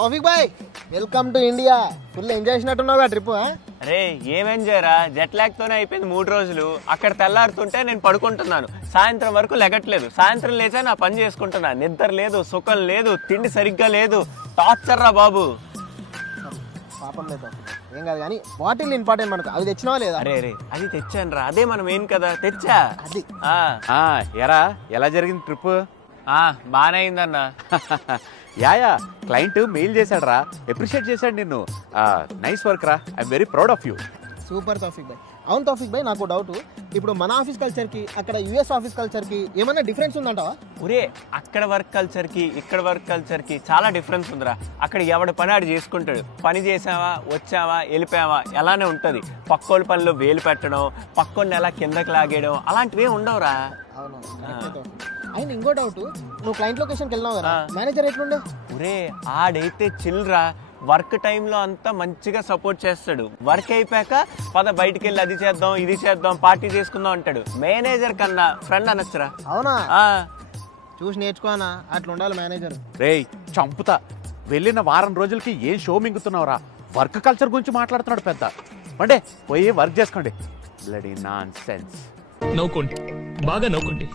Taufiq bhai welcome to India. Full enjoy చేసినట్టున్నావుగా trip. అరే ఏం ఎంజాయ్ రా, జెట్ లాగ్ తోనే అయిపోయింది 3 రోజులు. అక్కడ తెల్లారుతుంటే నేను పడుకుంటున్నాను, సాయంత్రం వరకు లెగట్లేదు. సాయంత్రం లేచా నా పని చేసుకుంటున్నా, నిద్ర లేదు, సుఖం లేదు, తిండి సరిగ్గా లేదు, టార్చర్ రా బాబు. పాపం లేదు ఏం కాదు కానీ బాటిల్ ఇంపార్టెంట్ మనకు. అవి తెచ్చినావా లేదా? అరే అరే అది తెచ్చాను రా, అదే మనం ఏం కదా తెచ్చా. అది ఎరా ఎలా జరిగింది ట్రిప్? బానే అయిందన్నా. యాయా క్లయింట్ మెయిల్ చేశాడు రా, అప్రిషియేట్ చేశాడు నిన్ను. నైస్ వర్క్ రా, I'm very proud of you. Super Taufiq bhai. అవును తౌఫిక్ భాయ్, నాకు డౌట్, ఇప్పుడు మన ఆఫీస్ కల్చర్కి అక్కడ యుఎస్ ఆఫీస్ కల్చర్కి ఏమైనా డిఫరెన్స్ ఉందంటావా? ఒరే అక్కడ వర్క్ కల్చర్కి ఇక్కడ వర్క్ కల్చర్కి చాలా డిఫరెన్స్ ఉందిరా. అక్కడ ఎవడి పని ఆడు చేసుకుంటాడు. పని చేసావా, వచ్చావా, వెళ్ళిపోయావా ఎలానే ఉంటుంది. పక్కోళ్ళ పనిలో వేలు పెట్టడం, పక్కోడిని ఎలా కిందకి లాగేయడం అలాంటివి ఉండవురా. అవును. అయినా ఇంకో డౌట్, నువ్వు క్లయింట్ లొకేషన్కి వెళ్ళినావు కదా, మేనేజర్ ఎట్లుండే? ఒరే ఆడైతే చిల్రా, వర్క్ టైంలో అంతా మంచిగా సపోర్ట్ చేస్తాడు. వర్క్ అయిపోయాక పద బయటికి వెళ్ళి అది చేద్దాం ఇది చేద్దాం పార్టీ చేసుకుందాం అంటాడు. మేనేజర్ కన్నా ఫ్రెండ్ అనొచ్చురా. అవునా? చూసి నేర్చుకోనా, అట్లా ఉండాలి మేనేజర్. రేయ్ చంపుతా, వెళ్ళిన వారం రోజులకి ఏం షో మింగుతున్నావురా? వర్క్ కల్చర్ గురించి మాట్లాడుతున్నాడు పెద్ద. అంటే పోయి వర్క్ చేసుకోండి. Bloody non sense. నవ్వుకోండి, బాగా నవ్వుకోండి.